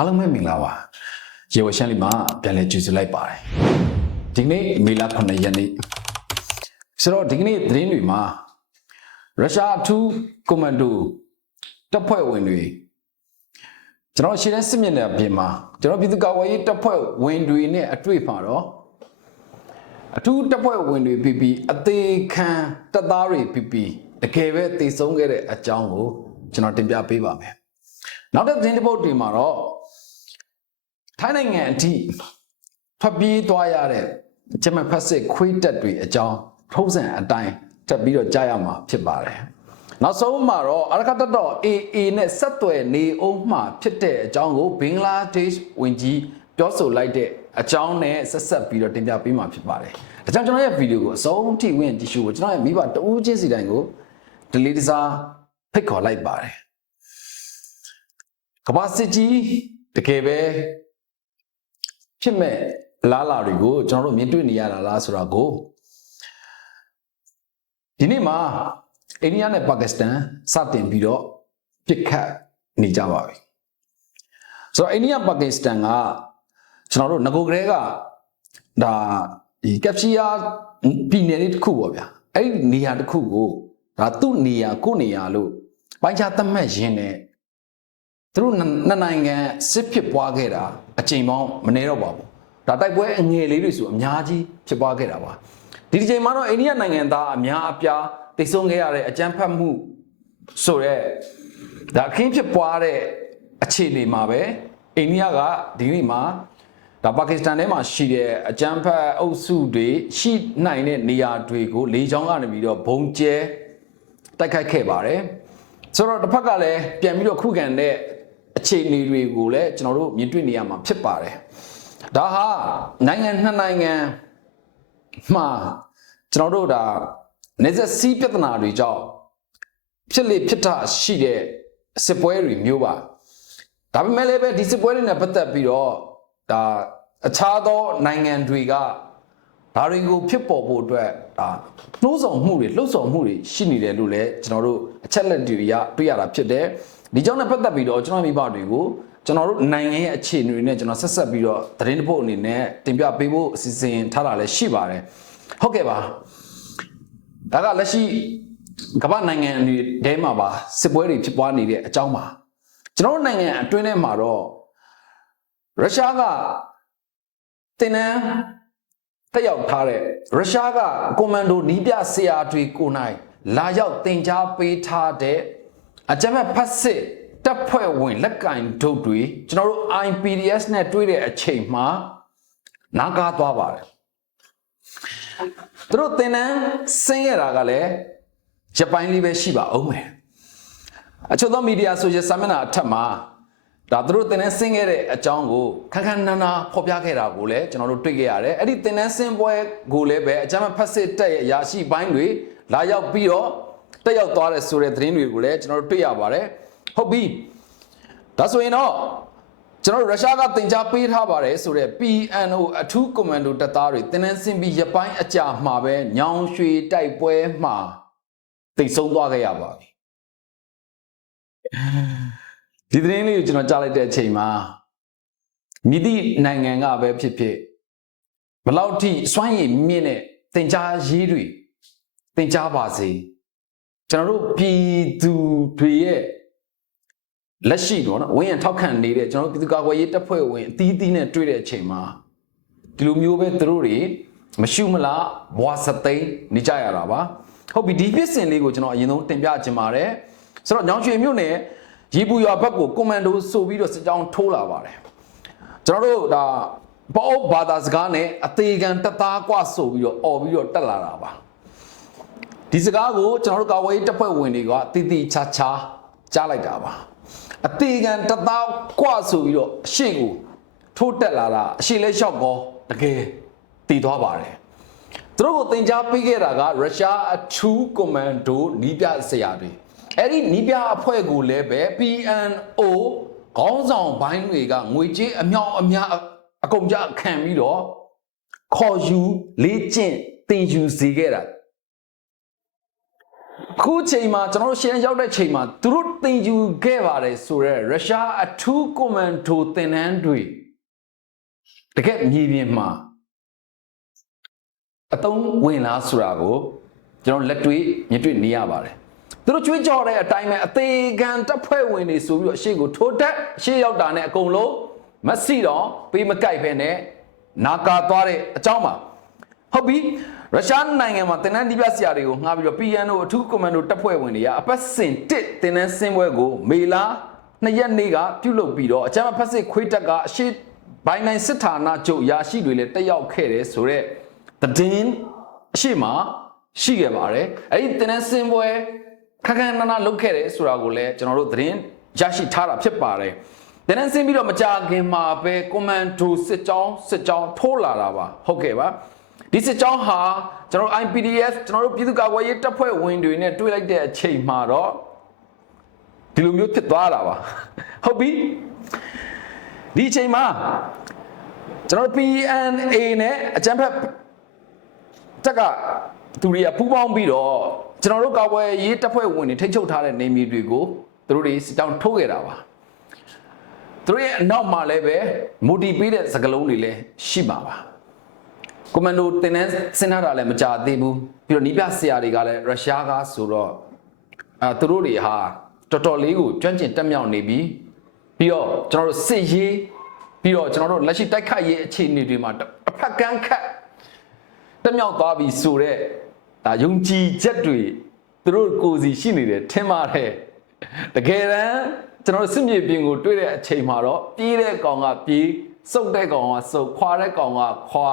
အားလုံးပဲမင်္ဂလာပါရေဝရှမ်းလေးမှာပြန်လဲကြိုဆိုလိုက်ပါတယ်ဒီကနေ့မေလ9ရက်နေ့ဆိုတော့ဒီကနေ့သတင်းတွေမှာရုရှားအထူးကွန်မန်ဒိုတပ်ဖွဲ့ဝင်တွေကျွန်တော်ရှင်းတဲ့စစ်မျက်နှာပြင်မှာကျွန်တော်ပြည်သူ့ကာကွယ်ရေးတပ်ဖွဲ့ဝင်တွေနဲ့အတွေ့ပါတော့အထူးတပ်ဖွဲ့ဝင်တွေပြီးပြီးအသေးခံတပ်သားတွေပြီးပြီးတကယ်ပဲတည်ဆုံးခဲ့တဲ့အကြောင်းကိုကျွန်တော်တင်ပြပေးပါမယ်နောက်တစ်သတင်းတစ်ပုဒ်တွေမှာတော့ ထိုင်းနိုင်ငံအထိထွက်ပြေးသွားရတဲ့ဂျမန်ဖက်စစ်ခွေးတက်တွေအကြောင်းထုံးစံအတိုင်းတက်ပြီးတော့ကြားရမှာဖြစ်ပါတယ်နောက်ဆုံးမှာတော့အရကတတော် AA နဲ့ဆက်သွယ်နေအောင်မှဖြစ်တဲ့အကြောင်းကိုဘင်္ဂလားဒေ့ရှ်ဝင်ကြီးပြောဆိုလိုက်တဲ့အကြောင်းနဲ့ဆက်ဆက်ပြီးတော့တင်ပြပေးမှာဖြစ်ပါတယ်။ဒါကြောင့်ကျွန်တော်ရဲ့ဗီဒီယိုကိုအဆုံးထိဝင်ကြည့်ရှုဖို့ကျွန်တော်ရဲ့မိဘတဦးချင်းစီတိုင်းကို delete တစားဖိတ်ခေါ်လိုက်ပါတယ်။ကမ္ဘာစစ်ကြီးတကယ်ပဲ ဖြစ်မဲ့လားလာတွေကိုကျွန်တော်တို့မြင်တွေ့နေရတာလားဆိုတာကိုဒီနေ့မှာအိန္ဒိယနဲ့ပါကစ္စတန်စတင်ပြီးတော့ပြစ်ခတ်နေကြပါပြီဆိုတော့အိန္ဒိယပါကစ္စတန်ကကျွန်တော်တို့ငကိုကလေးကဒါဒီကက်ပစီယာပြည်နယ်လေးတစ်ခုပေါ့ဗျာအဲ့ဒီနေရာတစ်ခုကိုဒါသူ့နေရာကိုယ့်နေရာလို့ပိုင်းခြားသတ်မှတ်ရင်းနဲ့ သူတို့နှစ်နိုင်ငံစစ်ဖြစ်ပွားခဲ့တာအချိန်ပေါင်းမနေတော့ပါဘူးဒါတိုက်ပွဲအငယ်လေးတွေဆိုအများကြီးဖြစ်ပွားခဲ့တာပါဒီဒီချိန်မှာတော့အိန္ဒိယနိုင်ငံသားအများအပြားတိတ်ဆုံးခဲ့ရတဲ့အကြမ်းဖက်မှုဆိုတော့ဒါအခင်းဖြစ်ပွားတဲ့အခြေအနေမှာပဲအိန္ဒိယကဒီနေ့မှာဒါပါကစ္စတန်ထဲမှာရှိတဲ့အကြမ်းဖက်အုပ်စုတွေရှိနိုင်တဲ့နေရာတွေကိုလေကြောင်းကနေပြီးတော့ဘုံကျဲတိုက်ခိုက်ခဲ့ပါတယ်ဆိုတော့တစ်ဖက်ကလည်းပြန်ပြီးတော့ခုခံတဲ့ အခြေအနေတွေကိုလည်းကျွန်တော်တို့မြင်တွေ့နေရမှာဖြစ်ပါတယ်ဒါဟာနိုင်ငံနှစ်နိုင်ငံမှာကျွန်တော်တို့ဒါနေဆက်စီးပြဿနာတွေကြောင့်ဖြစ်လေဖြစ်တာရှိတဲ့စစ်ပွဲတွေမျိုးပါဒါပေမဲ့လည်းပဲဒီစစ်ပွဲတွေနဲ့ပတ်သက်ပြီးတော့ဒါအခြားသောနိုင်ငံတွေကဒါတွေကိုဖြစ်ပေါ်ဖို့အတွက်ဒါနှိုးဆော်မှုတွေလှုပ်ဆော်မှုတွေရှိနေတယ်လို့လည်းကျွန်တော်တို့အချက်လက်တွေရတွေ့ရတာဖြစ်တယ် ဒီကြောင့်လည်းပတ်သက်ပြီးတော့ကျွန်တော်မိဘတွေကိုကျွန်တော်တို့နိုင်ငံရဲ့အခြေအနေတွေနဲ့ကျွန်တော်ဆက်ဆက်ပြီးတော့သတင်းတစ်ပုဒ်အနေနဲ့တင်ပြပေးဖို့အစီအစဉ်ထားတာလည်းရှိပါတယ်ဟုတ်ကဲ့ပါဒါကလက်ရှိကမ္ဘာနိုင်ငံတွေထဲမှာပါစစ်ပွဲတွေဖြစ်ပွားနေတဲ့အကြောင်းပါကျွန်တော်တို့နိုင်ငံအတွင်းထဲမှာတော့ရုရှားကတင်နန်းတက်ရောက်ထားတဲ့ရုရှားကကွန်မန်ဒိုနီးပြဆရာတွေကိုနိုင်လာရောက်တင် जा ပေးထားတဲ့ အကြမ်းဖက်ဖက်စစ်တပ်ဖွဲ့ဝင်လက်ကင်ဒုတ်တွေကျွန်တော်တို့ IPDS နဲ့တွေ့တဲ့အချိန်မှာနားကားသွားပါတယ်သူတို့တင်နန်းဆင်းရတာကလည်းဂျပန်လေးပဲရှိပါအောင်မယ်အချို့သောမီဒီယာဆိုရှယ်စာမျက်နှာအထက်မှာဒါသူတို့တင်နန်းဆင်းခဲ့တဲ့အကြောင်းကိုခန်းခန်းနာနာဖော်ပြခဲ့တာကိုလည်းကျွန်တော်တို့တွေ့ခဲ့ရတယ်အဲ့ဒီတင်နန်းဆင်းပွဲကိုလည်းပဲအကြမ်းဖက်စစ်တပ်ရဲ့ရာရှိပိုင်းတွေလာရောက်ပြီးတော့ တက်ရောက်သွားတဲ့ဆိုတဲ့သတင်းတွေကိုလည်းကျွန်တော်တို့တွေ့ရပါတယ်ဟုတ်ပြီဒါဆိုရင်တော့ကျွန်တော်တို့ရုရှားကတင် जा ပေးထားပါတယ်ဆိုတော့ PNO အထူးကွန်မန်ဒိုတပ်သားတွေတင်းနှင်းစင်ပြီးရပိုင်းအကြာမှာပဲညောင်ရွှေတိုက်ပွဲမှာတိတ်ဆုံးသွားခဲ့ရပါပြီဒီသတင်းလေးကိုကျွန်တော်ကြားလိုက်တဲ့အချိန်မှာမြစ်သည့်နိုင်ငံကပဲဖြစ်ဖြစ်ဘလောက်ထိစွမ်းရည်မြင့်တဲ့တင် जा ရေးတွေတင် जा ပါစေ ကျွန်တော်တို့ပြည်သူတွေရဲ့လက်ရှိတော့နော်ဝင်းရံထောက်ခံနေတဲ့ကျွန်တော်တို့ပြည်သူ့ကာကွယ်ရေးတပ်ဖွဲ့ဝင်အသီးသီးနဲ့တွေ့တဲ့အချိန်မှာဒီလိုမျိုးပဲသူတို့တွေမရှုမလားဘွာစသိန်းနေကြရတာပါဟုတ်ပြီဒီပြစ်စင်လေးကိုကျွန်တော်အရင်ဆုံးတင်ပြချင်ပါတယ်ဆိုတော့ညောင်ရွှေမြို့နယ်ရေပူရွာဘက်ကိုကွန်မန်ဒိုဆိုပြီးတော့စစ်ကြောင်းထိုးလာပါတယ်ကျွန်တော်တို့ဒါဘောဘာသာစကားနဲ့အသေးခံတက်သားกว่าဆိုပြီးတော့អော်ပြီးတော့တက်လာတာပါ ဒီစကားကိုကျွန်တော်တို့ကာဝေးတပ်ဖွဲ့ဝင်တွေကတီတီချာချာကြားလိုက်တာပါအသေးခံတသားกว่าဆိုပြီးတော့အရှိကိုထိုးတက်လာတာအရှိလဲလျှောက်ကောတကယ်တည်သွားပါတယ်သူတို့ကိုတင် जा ပေးခဲ့တာကရုရှားအထူးကွန်မန်ဒိုနီးပြဆရာတွေအဲ့ဒီနီးပြအဖွဲ့ကိုလည်းပဲ PNO ခေါင်းဆောင်ဘိုင်းတွေကငွေကြေးအမြောက်အများအကုန်ကြခံပြီးတော့ခေါ်ယူလေးကျင့်တင်ယူစေခဲ့တာ အခုချိန်မှာကျွန်တော်တို့ရှင်းရောက်တဲ့ချိန်မှာသူတို့တင်ယူခဲ့ပါတယ်ဆိုတော့ရုရှားအထူးကွန်မန်ဒိုတင်နန်းတွေတကယ်မြေပြင်မှာအတုံးဝင်လားဆိုတာကိုကျွန်တော်လက်တွေ့မြင်တွေ့နေရပါတယ်သူတို့ကြွေးကြော်တဲ့အတိုင်းပဲအသေးခံတပ်ဖွဲ့ဝင်တွေဆိုပြီးတော့အရှိကိုထိုးတက်အရှိရောက်တာနဲ့အကုန်လုံးမစီတော့ပေးမကြိုက်ဖ ೇನೆ နာကာသွားတဲ့အကြောင်းပါဟုတ်ပြီ ရုရှားနိုင်ငံမှာတင်နန်းဒီပြဆရာတွေကိုငှားပြီးတော့ PNO အထူးကွန်မန်ဒိုတပ်ဖွဲ့ဝင်တွေကအပတ်စဉ်တစ်တင်နန်းစင်းပွဲကိုမေလာနှစ်ရက်နေ့ကပြုလုပ်ပြီးတော့အကြမ်းဖက်စစ်ခွေးတက်ကအရှိဘိုင်းနိုင်စစ်ဌာနချုပ်ရာရှိတွေလည်းတက်ရောက်ခဲ့တယ်ဆိုတော့သတင်းအရှိမရှိခဲ့ပါတယ်အဲ့ဒီတင်နန်းစင်းပွဲခက်ခက်နနလုပ်ခဲ့တယ်ဆိုတာကိုလည်းကျွန်တော်တို့သတင်းရရှိထားတာဖြစ်ပါတယ်တင်နန်းစင်းပြီးတော့မကြခင်မှာပဲကွန်မန်ဒိုစစ်ကြောင်းစစ်ကြောင်းထိုးလာတာပါဟုတ်ကဲ့ပါ ဒီစစ်ကြောင်းဟာကျွန်တော်တို့ IPDF ကျွန်တော်တို့ပြည်သူ့ကာကွယ်ရေးတပ်ဖွဲ့ဝင်တွေနဲ့တွေ့လိုက်တဲ့အချိန်မှာတော့ဒီလိုမျိုးဖြစ်သွားတာပါဟုတ်ပြီဒီအချိန်မှာကျွန်တော်တို့ PNA နဲ့အကြံဖက်တက်ကသူတွေကပူးပေါင်းပြီးတော့ကျွန်တော်တို့ကာကွယ်ရေးတပ်ဖွဲ့ဝင်တွေထိတ်ချုပ်ထားတဲ့နေမြေတွေကိုသူတို့တွေစစ်ကြောင်းထိုးခဲ့တာပါသူတို့ရဲ့အနောက်မှာလည်းပဲမိုတီပေးတဲ့စကလုံးတွေလည်းရှိပါပါ ကွန်မန်ဒိုတင်တဲ့စဉ်းစားတာလည်းမကြသေးဘူးပြီးတော့နီးပြဆရာတွေကလည်းရုရှားကားဆိုတော့အဲသူတို့တွေဟာတော်တော်လေးကိုကျွမ်းကျင်တက်မြောက်နေပြီပြီးတော့ကျွန်တော်တို့စစ်ရေးပြီးတော့ကျွန်တော်တို့လက်ရှိတိုက်ခိုက်ရေးအခြေအနေတွေမှာတစ်ဖက်ကန်းခတ်တက်မြောက်သွားပြီဆိုတော့ဒါယုံကြည်ချက်တွေသူတို့ကိုယ်စီရှိနေတယ်ထင်ပါတယ်တကယ်တမ်းကျွန်တော်တို့စစ်မြေပြင်ကိုတွေ့တဲ့အချိန်မှာတော့ပြေးတဲ့ကောင်ကပြေးစုပ်တဲ့ကောင်ကစုပ်ခွာတဲ့ကောင်ကခွာ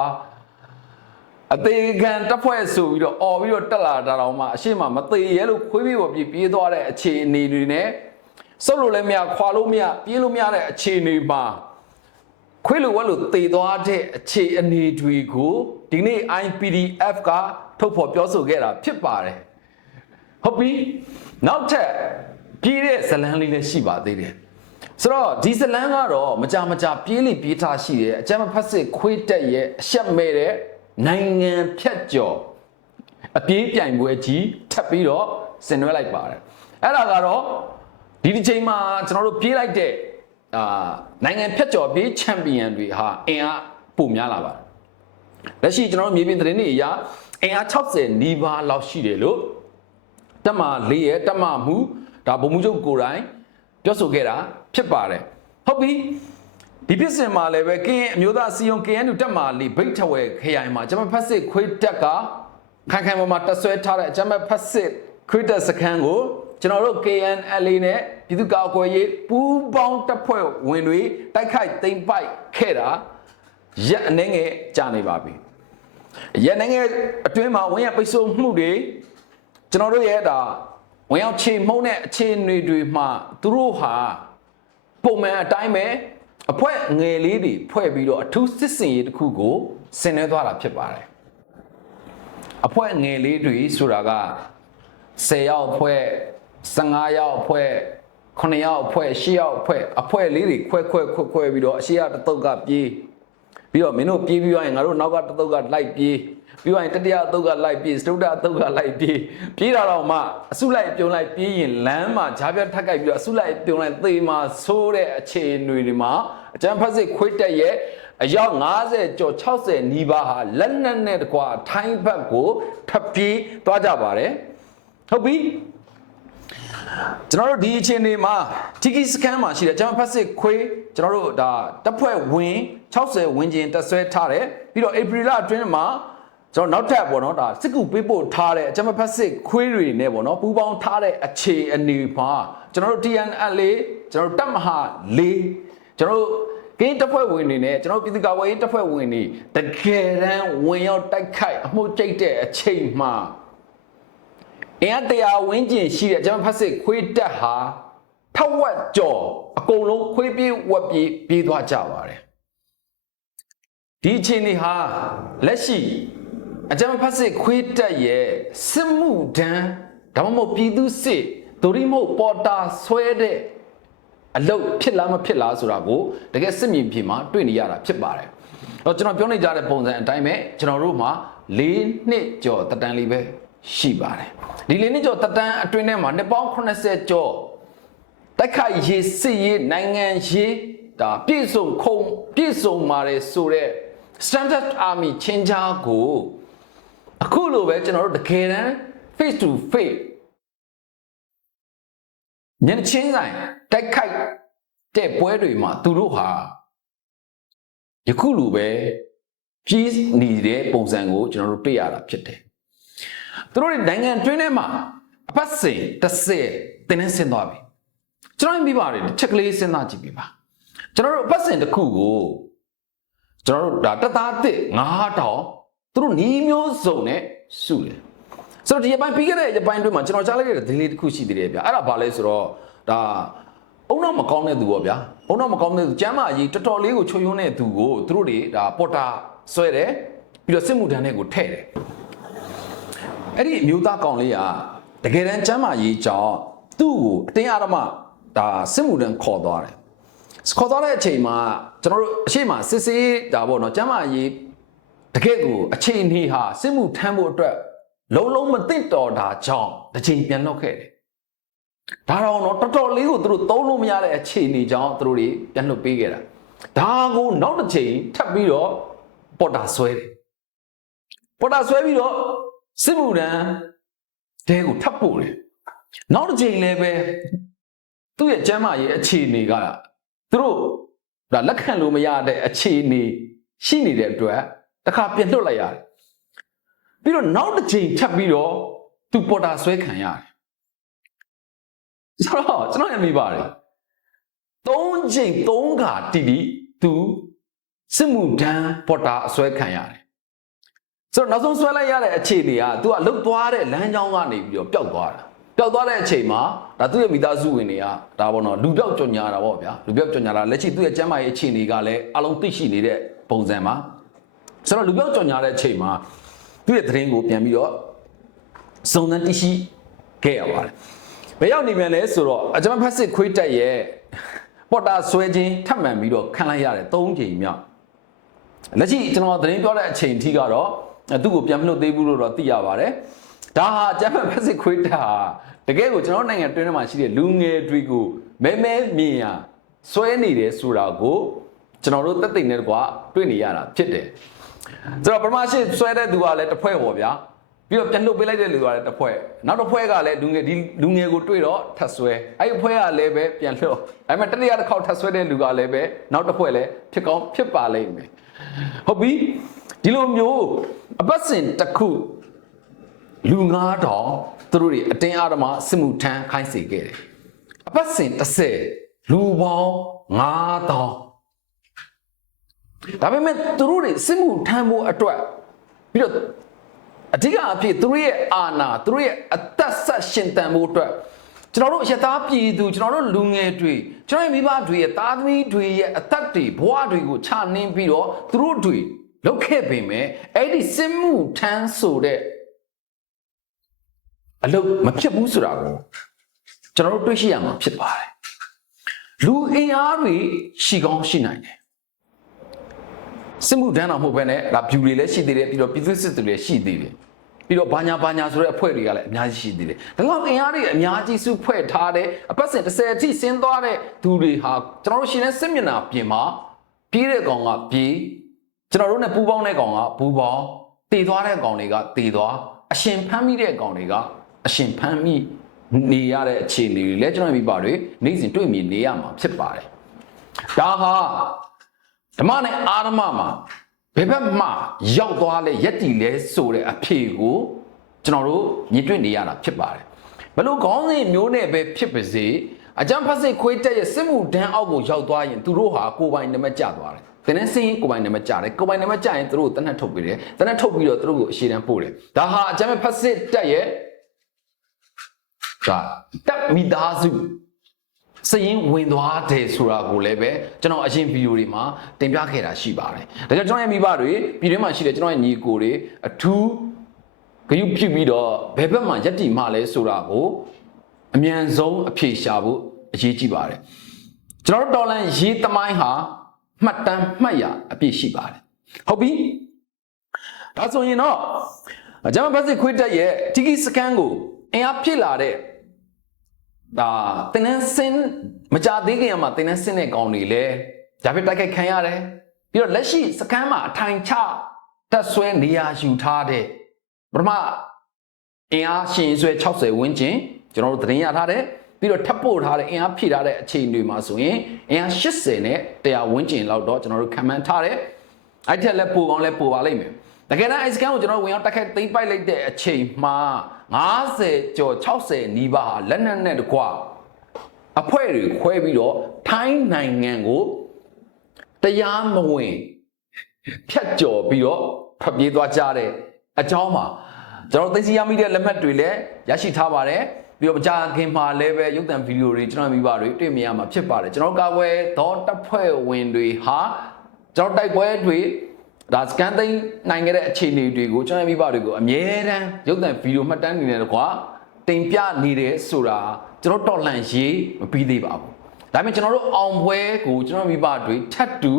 အသေးခံတက်ဖွဲ့ဆိုပြီးတော့អော်ပြီးတော့တက်လာတာတော့မှအရှိမမသေးရဲလို့ခွေးပြေးပေါ်ပြေးပြေးသွားတဲ့အခြေအနေတွေနဲ့စုပ်လို့လည်းမရခွာလို့မရပြေးလို့မရတဲ့အခြေအနေမှာခွေးလိုဝက်လိုသေသွားတဲ့အခြေအနေတွေကိုဒီနေ့ IPDF ကထုတ်ဖော်ပြောဆိုခဲ့တာဖြစ်ပါတယ်ဟုတ်ပြီနောက်ထပ်ပြေးတဲ့ဇလန်းလေးလည်းရှိပါသေးတယ်ဆိုတော့ဒီဇလန်းကတော့မကြမကြပြေးလိပြေးထားရှိတယ်အကြမ်းမဖက်စစ်ခွေးတက်ရဲ့အရှက်မဲ့တဲ့ နိုင်ငံဖြတ်ကျော်အပြေးပြိုင်ပွဲကြီးထပ်ပြီးတော့ဆင်နွှဲလိုက်ပါတယ်အဲ့ဒါကတော့ဒီဒီချိန်မှာကျွန်တော်တို့ပြေးလိုက်တဲ့အာနိုင်ငံဖြတ်ကျော်ပြေးချန်ပီယံတွေဟာအင်အားပိုများလာပါတယ်လက်ရှိကျွန်တော်တို့မြေပြင်သတင်းတွေအရအင်အား60နီးပါးလောက်ရှိတယ်လို့တက်မလေးရဲ့တက်မမှုဒါဗိုလ်မှူးချုပ်ကိုယ်တိုင်ပြောဆိုခဲ့တာဖြစ်ပါတယ်ဟုတ်ပြီ ဒီပြစ်စင်မှာလည်းပဲကင်းအမျိုးသားစီယုံ KNU တက်မာလီဗိတ်ထဝဲခရိုင်မှာဂျမဖက်စစ်ခွေးတက်ကခိုင်ခိုင်မာမာတက်ဆွဲထားတဲ့ဂျမဖက်စစ်ခွေးတက်စခန်းကိုကျွန်တော်တို့ KNLA နဲ့ပြည်သူ့ကာကွယ်ရေးပူးပေါင်းတပ်ဖွဲ့ဝင်တွေတိုက်ခိုက်သိမ်းပိုက်ခဲ့တာရက်အနေငယ်ကြာနေပါပြီရက်အနေငယ်အတွင်းမှာဝင်းရပိတ်ဆို့မှုတွေကျွန်တော်တို့ရဲ့ဒါဝင်ရောက်ခြေမှုန်းတဲ့အခြေအနေတွေမှာသူတို့ဟာပုံမှန်အတိုင်းပဲ အဖွဲငယ်လေးတွေဖွဲ့ပြီးတော့အထူးစစ်စင်ရေးတစ်ခုကိုဆင်နွှဲသွားတာဖြစ်ပါတယ်အဖွဲငယ်လေးတွေဆိုတာက10ယောက်ဖွဲ့15ယောက်ဖွဲ့9ယောက်ဖွဲ့10ယောက်ဖွဲ့အဖွဲလေးတွေခွဲခွဲခွဲခွဲပြီးတော့အရှိရတစ်တုပ်ကပြေးပြီးတော့မင်းတို့ပြေးပြီးသွားရင်ငါတို့နောက်ကတစ်တုပ်ကလိုက်ပြေးပြီးရင်တတိယအတုပ်ကလိုက်ပြေးစတုဒ္ဓအတုပ်ကလိုက်ပြေးပြေးတာတော့မှအစုလိုက်ပြုံလိုက်ပြေးရင်လမ်းမှာဂျားပြတ်ထက်ကြိုက်ပြီးတော့အစုလိုက်ပြုံလိုက်သေမှာဆိုးတဲ့အခြေအနေတွေမှာ အကျန်းဖက်စစ်ခွေးတက်ရဲ့အယောက်90ကျော်60နီးပါးဟာလက်နက်နဲ့တကွာထိုင်းဘက်ကိုထပ်ပြေးသွားကြပါတယ်ဟုတ်ပြီကျွန်တော်တို့ဒီအခြေအနေမှာတီကီစကန်မှာရှိတဲ့ဂျမဖက်စစ်ခွေးကျွန်တော်တို့ဒါတပ်ဖွဲ့ဝင်60ဝန်းကျင်တက်ဆွဲထားတယ်ပြီးတော့ဧပြီလအတွင်းမှာကျွန်တော်နောက်ထပ်ပေါ့နော်ဒါစစ်ကူပေးပို့ထားတဲ့အဂျမဖက်စစ်ခွေးတွေနဲ့ပေါ့နော်ပူးပေါင်းထားတဲ့အခြေအနေမှာကျွန်တော်တို့ TNL ကျွန်တော်တို့တပ်မဟာ၄ ကျွန်တော်တို့ကင်းတပ်ဖွဲ့ဝင်တွေနဲ့ကျွန်တော်ပြည်သူ့ကာကွယ်ရေးတပ်ဖွဲ့ဝင်တွေတကယ်တမ်းဝင်ရောက်တိုက်ခိုက်အမှုကျိတ်တဲ့အချိန်မှာအင်အားတရားဝင်းကျင်ရှိတဲ့ကျွန်တော်ဖက်စစ်ခွေးတက်ဟာထက်ဝက်ကြော်အကုန်လုံးခွေးပြေးဝက်ပြေးပြေးသွားကြပါတယ်ဒီအချိန်လေးဟာလက်ရှိအကြမ်းဖက်စစ်ခွေးတက်ရဲ့စစ်မှုဒဏ်ဒါမှမဟုတ်ပြည်သူစစ်ဒိုရီမဟုတ်ပေါ်တာဆွဲတဲ့ အလုတ်ဖြစ်လားမဖြစ်လားဆိုတာကိုတကယ်စစ်မြေပြင်မှာတွေ့နေရတာဖြစ်ပါတယ်။တော့ကျွန်တော်ပြောနေကြတဲ့ပုံစံအတိုင်းပဲကျွန်တော်တို့မှာ၄နှစ်ကျော်တက်တန်းလေးပဲရှိပါတယ်ဒီလေးနှစ်ကျော်တက်တန်းအတွင်းထဲမှာနှစ်ပေါင်း80ကျော်တိုက်ခိုက်ရေးစစ်ရေးနိုင်ငံရေးဒါပြည့်စုံခုံပြည့်စုံပါတယ်ဆိုတော့ standard army ချင်းချားကိုအခုလိုပဲကျွန်တော်တို့တကယ်တမ်း face to face ညနေချင်းဆိုင်တိုက်ခိုက်တဲ့ပွဲတွေမှာသူတို့ဟာယခုလိုပဲကြီးနေတဲ့ပုံစံကိုကျွန်တော်တို့တွေ့ရတာဖြစ်တယ်။သူတို့တွေနိုင်ငံတွင်းထဲမှာအပတ်စဉ်တစ်ဆယ်တင်းနေဆင်းသွားပြီ။ကျွန်တော်မိပါတယ်ချက်ကလေးစဉ်းစားကြည့်ပြပါ။ကျွန်တော်တို့အပတ်စဉ်တစ်ခုကိုကျွန်တော်တို့ဒါတက်သားတစ်9000သူတို့နီးမျိုးစုံနဲ့စုတယ် ဆိုတော့ဒီအပိုင်းပြီးခဲ့တဲ့အပိုင်းတွင်းမှာကျွန်တော်ကြားလိုက်တဲ့ဒလေးတစ်ခုရှိသေးတယ်ဗျအဲ့ဒါဘာလဲဆိုတော့ဒါအုံတော့မကောင်းတဲ့သူပေါ့ဗျာအုံတော့မကောင်းတဲ့သူကျမ်းမာရေးတော်တော်လေးကိုချွတ်ယွန်းတဲ့သူကိုသူတို့တွေဒါပေါ်တာဆွဲတယ်ပြီးတော့စစ်မှုထမ်းတွေကိုထဲ့တယ်အဲ့ဒီအမျိုးသားကောင်လေးကတကယ်တမ်းကျမ်းမာရေးကြောင့်သူ့ကိုအတင်းအဓမ္မဒါစစ်မှုထမ်းခေါ်သွားတယ်ခေါ်သွားတဲ့အချိန်မှာကျွန်တော်တို့အရှိမစစ်စေးဒါပေါ့နော်ကျမ်းမာရေးတကယ့်ကိုအချိန်နေဟာစစ်မှုထမ်းဖို့အတွက် လုံးလုံးမသိတော်တာကြောင့်တစ်ချိန်ပြန်လောက်ခဲ့တယ်ဒါတော့တော့တော်တော်လေးကိုသူတို့သုံးလို့မရတဲ့အခြေအနေကြောင့်သူတို့တွေပြန်လွတ်ပေးခဲ့တာဒါကိုနောက်တစ်ချိန်ထပ်ပြီးတော့ပေါ်တာဆွဲတယ်ပေါ်တာဆွဲပြီးတော့စစ်မှုထမ်းတဲကိုထပ်ပို့တယ်နောက်တစ်ချိန်လည်းပဲသူ့ရဲ့ကျမ်းမာရေးအခြေအနေကသူတို့ဒါလက်ခံလို့မရတဲ့အခြေအနေရှိနေတဲ့အတွက်တစ်ခါပြန်လွတ်လိုက်ရတယ် ပြီးတော့နောက်တစ်ချိန်ထပ်ပြီးတော့သူပေါ်တာဆွဲခံရတယ်ဆိုတော့ကျွန်တော်ရမိပါတယ်သုံးချိန်သုံးခါတီတီသူစစ်မှုထမ်းပေါ်တာအဆွဲခံရတယ်ဆိုတော့နောက်ဆုံးဆွဲလိုက်ရတဲ့အခြေအနေက तू ကလှုပ်သွားတဲ့လမ်းကြောင်းကနေပြီးတော့ပျောက်သွားတာပျောက်သွားတဲ့အချိန်မှာဒါသူ့ရဲ့မိသားစုဝင်တွေကဒါပေါ့နော်လူပျောက်ကြော်ညာတာပေါ့ဗျာလူပျောက်ကြော်ညာတာလက်ရှိသူ့ရဲ့ကျမ်းမာရေးအခြေအနေကလည်းအလုံးသိရှိနေတဲ့ပုံစံမှာဆိုတော့လူပျောက်ကြော်ညာတဲ့အချိန်မှာ သူ့ရဲ့သတင်းကိုပြန်ပြီးတော့စုံစမ်းသိရှိခဲ့ရပါတယ်ဘယ်ရောက်နေပြန်လဲဆိုတော့အကျွန်မဖက်စစ်ခွေးတက်ရဲ့ပေါ်တာဆွဲခြင်းထပ်မံပြီးတော့ခံလိုက်ရတယ်၃ချိန်မြောက်လက်ရှိကျွန်တော်သတင်းပြောတဲ့အချိန်ထိကတော့သူ့ကိုပြန်မလို့သေးဘူးလို့တော့သိရပါတယ်ဒါဟာအကျွန်မဖက်စစ်ခွေးတက်ဟာတကယ်ကိုကျွန်တော်နိုင်ငံတွင်းထဲမှာရှိတဲ့လူငယ်တွေကိုမဲမဲမြင်ရဆွဲနေတယ်ဆိုတာကိုကျွန်တော်တို့တက်သိမ့်နေတကွာတွေ့နေရတာဖြစ်တယ် ဆိုတော့ပထမရှိဆွဲတဲ့သူကလည်းတစ်ဖွဲ့ပေါ့ဗျာပြီးတော့ပြန်လှုပ်ပေးလိုက်တဲ့လူကလည်းတစ်ဖွဲ့နောက်တစ်ဖွဲ့ကလည်းလူငယ်ဒီလူငယ်ကိုတွေ့တော့ထပ်ဆွဲအဲ့ဒီဖွဲ့ကလည်းပဲပြန်လှုပ်အဲ့မဲ့တတိယတစ်ခေါက်ထပ်ဆွဲတဲ့လူကလည်းပဲနောက်တစ်ဖွဲ့လည်းဖြစ်ကောင်းဖြစ်ပါလိမ့်မယ်ဟုတ်ပြီဒီလိုမျိုးအပတ်စဉ်တစ်ခုလူ9000သူတို့တွေအတင်းအဓမ္မစစ်မှုထမ်းခိုင်းစေခဲ့တယ်အပတ်စဉ်30လူပေါင်း9000 ဒါပေမဲ့သူတို့တွေစစ်မှုထမ်းဖို့အတွက်ပြီးတော့အဓိကအဖြစ်သူတို့ရဲ့အာဏာသူတို့ရဲ့အသက်ဆက်ရှင်တန်ဖို့အတွက်ကျွန်တော်တို့ရသားပြည်သူကျွန်တော်တို့လူငယ်တွေကျွန်တော်ရဲ့မိဘတွေရဲ့သားသမီးတွေရဲ့အသက်တွေဘဝတွေကိုခြာနှင်းပြီးတော့သူတို့တွေလောက်ခဲ့ပေမဲ့အဲ့ဒီစစ်မှုထမ်းဆိုတဲ့အလုပ်မဖြစ်ဘူးဆိုတာကိုကျွန်တော်တို့တွေ့ရှိရမှာဖြစ်ပါတယ်လူအင်အားတွေရှိကောင်းရှိနိုင်တယ် စစ်မှုထမ်းတော်မဟုတ်ဘဲနဲ့ဒါဖြူတွေလည်းရှိသေးတယ်ပြီးတော့ပြည်သူစစ်တွေလည်းရှိသေးတယ်ပြီးတော့ဘာညာဘာညာဆိုတဲ့အဖွဲ့တွေကလည်းအများကြီးရှိသေးတယ်ဒါလောက်အင်အားတွေအများကြီးစုဖွဲ့ထားတဲ့အပတ်စဉ်30အထိဆင်းသွားတဲ့သူတွေဟာကျွန်တော်တို့ရှင်တဲ့စစ်မျက်နှာပြင်မှာပြေးတဲ့ကောင်ကပြေးကျွန်တော်တို့ ਨੇ ပူပေါင်းတဲ့ကောင်ကပူပေါင်းတည်သွားတဲ့ကောင်တွေကတည်သွားအရှင်ဖမ်းမိတဲ့ကောင်တွေကအရှင်ဖမ်းမိနေရတဲ့အခြေအနေတွေလည်းကျွန်တော်မိပါတွေနေ့စဉ်တွေ့မြင်နေရမှာဖြစ်ပါတယ်ဒါဟာ ဓမ္မနဲ့အာရမမှာဘယ်ဘက်မှရောက်သွားလဲရက်တီလဲဆိုတဲ့အဖြေကိုကျွန်တော်တို့မြင်တွေ့နေရတာဖြစ်ပါတယ်ဘလို့ခေါင်းစဉ်မျိုးနဲ့ပဲဖြစ်ပါစေအကြံဖတ်စစ်ခွေးတက်ရဲ့စစ်မှုဒန်းအောက်ကိုရောက်သွားရင်သူတို့ဟာကိုယ်ပိုင်နမကျသွားတယ်တနည်းစင်းကိုယ်ပိုင်နမကျတယ်ကိုယ်ပိုင်နမကျရင်သူတို့တနက်ထုတ်ပေးတယ်တနက်ထုတ်ပြီးတော့သူတို့ကိုအရှိတန်းပို့တယ်ဒါဟာအကြံဖတ်စစ်တက်ရဲ့ဒါတက်မိသားစု စရင်ဝင်သွားတယ်ဆိုတာကိုလည်းပဲကျွန်တော်အရင်ဗီဒီယိုတွေမှာတင်ပြခဲ့တာရှိပါတယ်။ဒါကြောင့်ကျွန်တော်ရဲ့မိဘတွေပြည်တွင်းမှာရှိတဲ့ကျွန်တော်ရဲ့ညီကိုတွေအထူးဂရုပြုပြီးတော့ဘယ်ဘက်မှာယက်တီမှလဲဆိုတာကိုအမြန်ဆုံးအဖြေရှာဖို့အရေးကြီးပါတယ်။ကျွန်တော်တို့တော်လန်ရေးသမိုင်းဟာမှတ်တမ်းမှတ်ရအပြည့်ရှိပါတယ်။ဟုတ်ပြီ။ဒါဆိုရင်တော့ဂျမန်ဘတ်စစ်ခွေးတက်ရဲ့တီကီစကန်ကိုအင်အားဖြစ်လာတဲ့ ဒါတင်းနှင်းစင်းမကြသေးခင်ကမှတင်းနှင်းစင်းတဲ့ကောင်တွေလဲဒါပြတိုက်ခိုက်ခံရတယ်ပြီးတော့လက်ရှိစကန်မှာအထိုင်ချတက်ဆွဲနေရာယူထားတဲ့ပထမအင်အားရှင်ဆွဲ60ဝန်းကျင်ကျွန်တော်တို့သတင်းရထားတယ်ပြီးတော့ထပ်ပို့ထားတဲ့အင်အားဖြည့်ထားတဲ့အခြေအနေတွေမှာဆိုရင်အင်အား80နဲ့100ဝန်းကျင်လောက်တော့ကျွန်တော်တို့ခံမှန်းထားတယ်အဲ့ထက်လည်းပိုအောင်လည်းပိုပါလိမ့်မယ် တကယ်တမ်း ice can ကိုကျွန်တော်ဝင်အောင်တက်ခိုက်သိမ့်ပိုက်လိုက်တဲ့အချိန်မှာ90ကျော်60နီးပါးဟာလက်နက်နဲ့တကွအဖွဲ့တွေခွဲပြီးတော့ထိုင်းနိုင်ငံကိုတရားမဝင်ဖြတ်ကျော်ပြီးတော့ဖျက်ပြေးသွားကြတဲ့အကြောင်းမှာကျွန်တော်သိသိရမိတဲ့လက်မှတ်တွေလည်းရရှိထားပါတယ်ပြီးတော့မကြာခင်မှာလည်းပဲရုပ်သံဗီဒီယိုတွေကျွန်တော်မိဘတွေတွေ့မြင်ရမှာဖြစ်ပါတယ်ကျွန်တော်ကာကွယ်သောတပ်ဖွဲ့ဝင်တွေဟာကျွန်တော်တိုက်ပွဲတွေ ဒါစကန်သိန်းနိုင်ခဲ့တဲ့အခြေအနေတွေကိုကျွန်တော်မိဘတွေကိုအမြဲတမ်းရုပ်သံဗီဒီယိုမှတ်တမ်းနေတယ်ကွာတင်ပြနေတယ်ဆိုတာကျွန်တော်တော်လှန်ရေးမပြီးသေးပါဘူးဒါပေမဲ့ကျွန်တော်တို့အောင်ပွဲကိုကျွန်တော်မိဘတွေထပ်တူ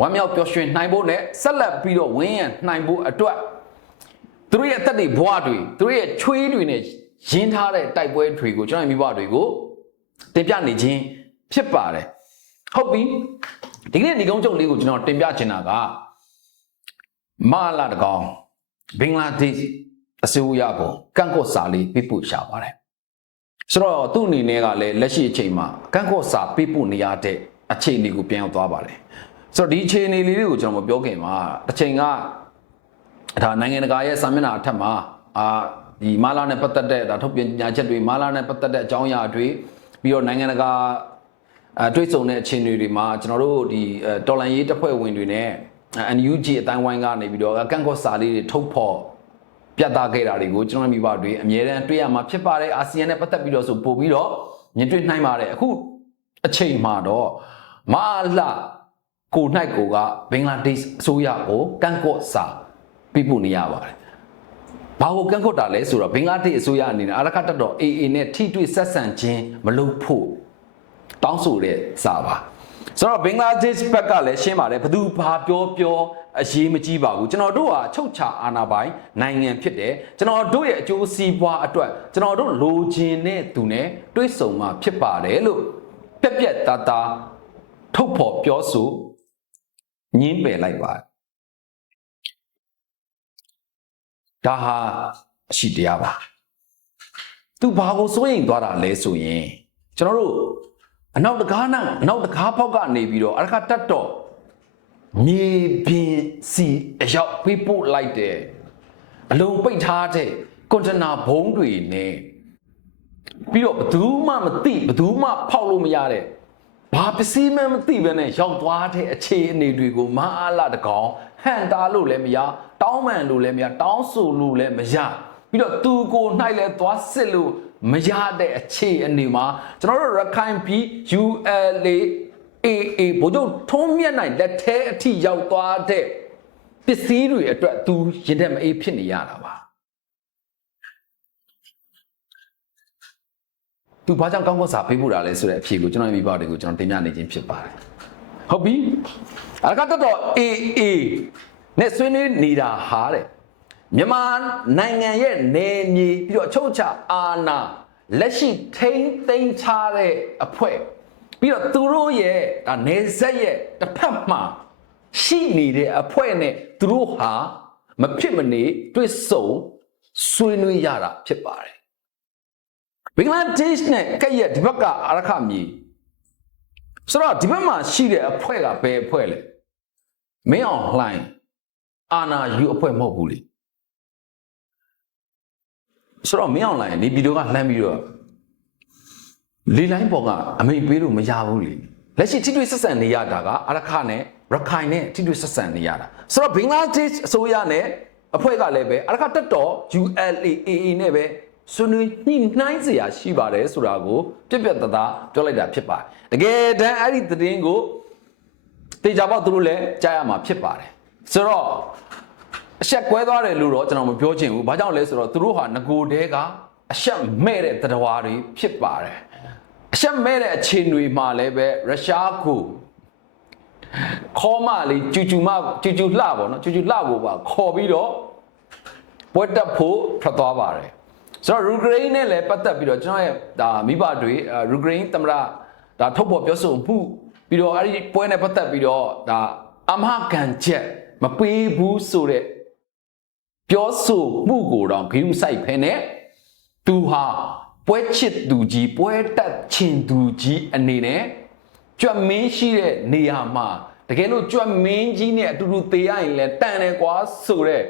ဝမ်းမြောက်ပျော်ရွှင်နိုင်ဖို့နဲ့ဆက်လက်ပြီးတော့ဝင်းရံနိုင်ဖို့အတွက်သူတို့ရဲ့အသက်တွေဘဝတွေသူတို့ရဲ့ချွေးတွေနဲ့ရင်းထားတဲ့တိုက်ပွဲတွေကိုကျွန်တော်မိဘတွေကိုတင်ပြနေခြင်းဖြစ်ပါတယ်ဟုတ်ပြီဒီကနေ့ဒီကုန်းချုပ်လေးကိုကျွန်တော်တင်ပြချင်တာက မာလာတကောင်ဘင်္ဂလားဒေ့ရှ်အစိုးရကိုကန့်ကွက်စာလေးပြပို့ရှာပါတယ်ဆိုတော့သူ့အနေနဲ့ကလည်းလက်ရှိအချိန်မှာကန့်ကွက်စာပြပို့နေရတဲ့အခြေအနေကိုပြန်ရောက်သွားပါတယ်ဆိုတော့ဒီအခြေအနေလေးတွေကိုကျွန်တော်မပြောခင်မှာတစ်ချိန်ကဒါနိုင်ငံတကာရဲ့စာမျက်နှာအထက်မှာအာဒီမာလာနဲ့ပတ်သက်တဲ့ဒါထုတ်ပြန်ညာချက်တွေမာလာနဲ့ပတ်သက်တဲ့အကြောင်းအရာတွေပြီးတော့နိုင်ငံတကာအဲတွေ့ဆုံတဲ့အခြေအနေတွေမှာကျွန်တော်တို့ဒီတော်လန်ရေးတပ်ဖွဲ့ဝင်တွေနဲ့ NUG အတိုင်းဝိုင်းကနေပြီးတော့ကန့်ကွက်စာလေးတွေထုတ်ဖော်ပြသခဲ့တာတွေကိုကျွန်တော်မိဘတွေအမြဲတမ်းတွေ့ရမှာဖြစ်ပါတယ်အာဆီယံနဲ့ပတ်သက်ပြီးတော့ဆိုပို့ပြီးတော့မြင်တွေ့နိုင်ပါတယ်အခုအချိန်မှာတော့မာလာကို၌ကိုကဘင်္ဂလားဒေ့ရှ်အစိုးရကိုကန့်ကွက်စာပြပို့နေရပါတယ်ဘာကိုကန့်ကွက်တာလဲဆိုတော့ဘင်္ဂလားဒေ့ရှ်အစိုးရအနေနဲ့အာရခတ်တော် AA နဲ့ထိတွေ့ဆက်ဆံခြင်းမလုပ်ဖို့တောင်းဆိုတဲ့စာပါ ဆိုတော့ဘင်္ဂလားဒေ့ရှ်ဘက်ကလည်းရှင်းပါတယ်ဘသူဘာပြောပြောအရေးမကြီးပါဘူးကျွန်တော်တို့ဟာချုပ်ချာအာဏာပိုင်နိုင်ငံဖြစ်တယ်ကျွန်တော်တို့ရဲ့အကျိုးစီးပွားအတွက်ကျွန်တော်တို့လိုချင်တဲ့သူနဲ့တွေ့ဆုံမှဖြစ်ပါတယ်လို့ပြက်ပြက်သားသားထုတ်ဖော်ပြောဆိုညင်းပယ်လိုက်ပါတယ်ဒါဟာအရှိတရားပါသူဘာကိုစိုးရိမ်သွားတာလဲဆိုရင်ကျွန်တော်တို့ အနောက်တကားနဲ့အနောက်တကားပေါက်ကနေပြီးတော့အရခတတ်တော့မြေပြင်စီအရောက်ပြပို့လိုက်တယ်အလုံးပိတ်ထားတဲ့ကွန်တနာဘုံတွေနဲ့ပြီးတော့ဘယ်သူမှမသိဘယ်သူမှဖောက်လို့မရတဲ့ဘာပစ္စည်းမှမသိဘဲနဲ့ရောက်သွားတဲ့အခြေအနေတွေကိုမအားလာတကောင်ဟန်တာလို့လည်းမရတောင်းပန်လို့လည်းမရတောင်းဆိုလို့လည်းမရပြီးတော့သူကို၌လည်းသွားစစ်လို့ မရတဲ့အခြေအနေမှာကျွန်တော်တို့ရခိုင်ပြည် ULA AA ဘို့ချုပ်ထုံးမြက်နိုင်လက်ထဲအထိရောက်သွားတဲ့ပစ္စည်းတွေအတွက်သူရင်ထဲမအေးဖြစ်နေရတာပါသူဘာကြောင့်ကောင်းကောင်းစာပေးဖို့တာလဲဆိုတဲ့အဖြေကိုကျွန်တော်မိဘတွေကိုကျွန်တော်တင်ပြနေခြင်းဖြစ်ပါတယ်ဟုတ်ပြီအရကတော့ AA နဲ့ဆွေးနွေးနေတာဟာတဲ့ မြန်မာနိုင်ငံရဲ့နယ်မြေပြီးတော့အချုပ်အခြာအာဏာလက်ရှိထိမ့်သိမ်းချတဲ့အဖွဲ့ပြီးတော့သူတို့ရဲ့ဒါနေဆက်ရဲ့တစ်ဖက်မှာရှိနေတဲ့အဖွဲ့နဲ့သူတို့ဟာမဖြစ်မနေတွေ့ဆုံဆွေးနွေးရတာဖြစ်ပါတယ်ဘင်္ဂလားဒေ့ရှ်နဲ့ကဲ့ရဲ့ဒီဘက်ကအာရခမြေဆိုတော့ဒီဘက်မှာရှိတဲ့အဖွဲ့ကဘယ်အဖွဲ့လဲမင်းအောင်လှိုင်းအာနာယူအဖွဲ့မဟုတ်ဘူးလေ ဆိုတော့မင်းအောင်လိုင်းနေပြည်တော်ကလှမ်းပြီးတော့လေလိုင်းပေါ်ကအမိန်ပေးလို့မရဘူးလေလက်ရှိထိတွေ့ဆက်ဆံနေရတာကအာရခနဲ့ရခိုင်နဲ့ထိတွေ့ဆက်ဆံနေရတာဆိုတော့ဘင်္ဂလားဒေ့ရှ်အစိုးရနဲ့အဖွဲ့ကလည်းပဲအာရခတက်တော် ULAAA နဲ့ပဲဆွေးနွေးညှိနှိုင်းစရာရှိပါတယ်ဆိုတာကိုပြက်ပြက်သားသားပြောလိုက်တာဖြစ်ပါတယ်တကယ်တမ်းအဲ့ဒီသတင်းကိုတေချာပေါ့သူတို့လည်းကြားရမှာဖြစ်ပါတယ်ဆိုတော့ အဆက်ကွဲသွားတယ်လို့တော့ကျွန်တော်မပြောချင်ဘူးဘာကြောင့်လဲဆိုတော့သူတို့ဟာငကိုတဲကအဆက်မဲ့တဲ့တရားတွေဖြစ်ပါတယ်အဆက်မဲ့တဲ့အခြေအနေမှာလည်းပဲရုရှားကိုခေါ်မလေးကျူကျူမကျူကျူလှပေါ့နော်ကျူကျူလှကိုပါခေါ်ပြီးတော့ပွဲတက်ဖို့ထွက်သွားပါတယ်ဆိုတော့ Ukraine နဲ့လည်းပတ်သက်ပြီးတော့ကျွန်တော်ရဲ့ဒါမိဘတွေအဲ Ukraine သမ္မတဒါထုတ်ဖော်ပြောဆိုမှုပြီးတော့အဲ့ဒီပွဲနဲ့ပတ်သက်ပြီးတော့ဒါအမဟကန်ချက်မပေးဘူးဆိုတဲ့ ပြောဆိုမှုကိုတော့ဂရုစိုက်ဖ ೇನೆ သူဟာပွဲချစ်သူကြီးပွဲတက်ချင်သူကြီးအနေနဲ့ကြွက်မင်းရှိတဲ့နေရာမှာတကယ်လို့ကြွက်မင်းကြီးနဲ့အတူတူသေရရင်လည်းတန်တယ်ကွာဆိုတဲ့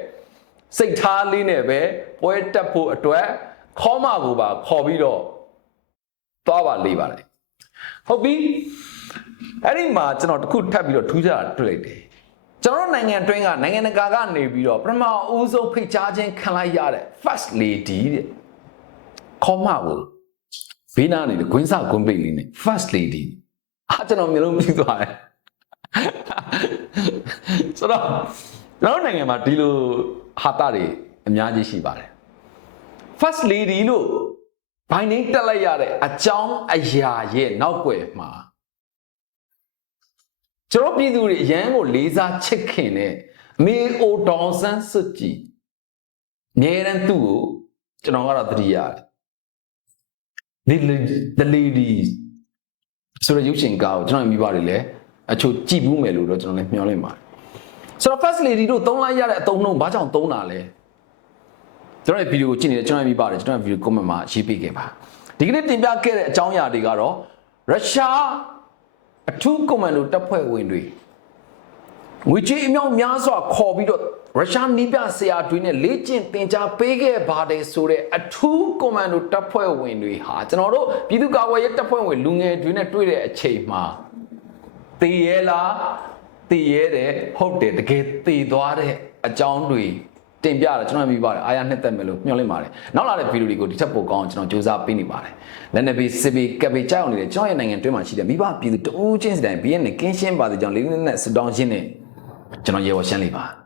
စိတ်ထားလေးနဲ့ပဲပွဲတက်ဖို့အတွက်ခေါမကိုပါခေါ်ပြီးတော့သွားပါလေပါလေဟုတ်ပြီအဲ့ဒီမှာကျွန်တော်တခုထပ်ပြီးတော့ထူးခြားတာတွေ့လိုက်တယ် ကျွန်တော်တို့နိုင်ငံတွင်းကနိုင်ငံတကာကနေပြီးတော့ပထမအဦးဆုံးဖိတ်ကြားခြင်းခံလိုက်ရတဲ့ first lady တဲ့ခေါမကိုဘေးနားနေတဲ့ဂွင်းစဂွန်းပိတ်လေးနဲ့ first lady အားကျွန်တော်မျိုးလုံးပြီးသွားတယ်ဆိုတော့ကျွန်တော်တို့နိုင်ငံမှာဒီလိုဟာတာတွေအများကြီးရှိပါတယ် first lady လို့ဘိုင်းနေတက်လိုက်ရတဲ့အကြောင်းအရာရဲ့နောက်ွယ်မှာ ကျွန်တော်ပြည်သူတွေအရန်ကိုလေးစားချစ်ခင်တဲ့အမေအိုဒေါန်ဆန်းစွတ်ကြည်အမြဲတမ်းသူ့ကိုကျွန်တော်ကတော့သတိရတယ် the lady- the ladies ဆိုတော့ရုပ်ရှင်ကားကိုကျွန်တော်မိဘတွေလည်းအချို့ကြည့်ဘူးမယ်လို့တော့ကျွန်တော်လည်းမျှော်လင့်ပါတယ်ဆိုတော့ first lady တို့သုံးလိုက်ရတဲ့အသုံးနှုန်းဘာကြောင့်သုံးတာလဲကျွန်တော်ရဲ့ဗီဒီယိုကိုကြည့်နေတဲ့ကျွန်တော်ရဲ့မိဘတွေကျွန်တော်ရဲ့ဗီဒီယို comment မှာရေးပေးခဲ့ပါဒီကနေ့တင်ပြခဲ့တဲ့အကြောင်းအရာတွေကတော့ရုရှား အထူးကွန်မန်ဒိုတပ်ဖွဲ့ဝင်တွေငွေကြေးအမြောက်များစွာခေါ်ပြီးတော့ရုရှားနီးပြဆရာတွေနဲ့လေ့ကျင့်သင်ကြားပေးခဲ့ပါတယ်ဆိုတဲ့အထူးကွန်မန်ဒိုတပ်ဖွဲ့ဝင်တွေဟာကျွန်တော်တို့ပြည်သူ့ကာကွယ်ရေးတပ်ဖွဲ့ဝင်လူငယ်တွေနဲ့တွေ့တဲ့အချိန်မှာတည်ရဲလားတည်ရဲတယ်ဟုတ်တယ်တကယ်တည်သွားတဲ့အကြောင်းတွေ တင်ပြတော့ကျွန်တော်မြင်ပါတယ်အားရနှစ်သက်မယ်လို့မျှော်လင့်ပါတယ်နောက်လာတဲ့ဗီဒီယိုတွေကိုဒီချက်ပိုကောင်းအောင်ကျွန်တော်စူးစမ်းပေးနေပါတယ်လက်နက်ဘီစစ်ဘီကပ်ဘီကြောက်နေတဲ့ကျွန်တော်ရဲ့နိုင်ငံတွင်းမှာရှိတဲ့မိဘပြည်သူတဦးချင်းစီတိုင်းဘီရဲ့နဲ့ကင်းရှင်းပါစေကြောင်းလေးလေးနဲ့ဆုတောင်းရှင်းနေကျွန်တော်ရေဝရှင်းလေးပါ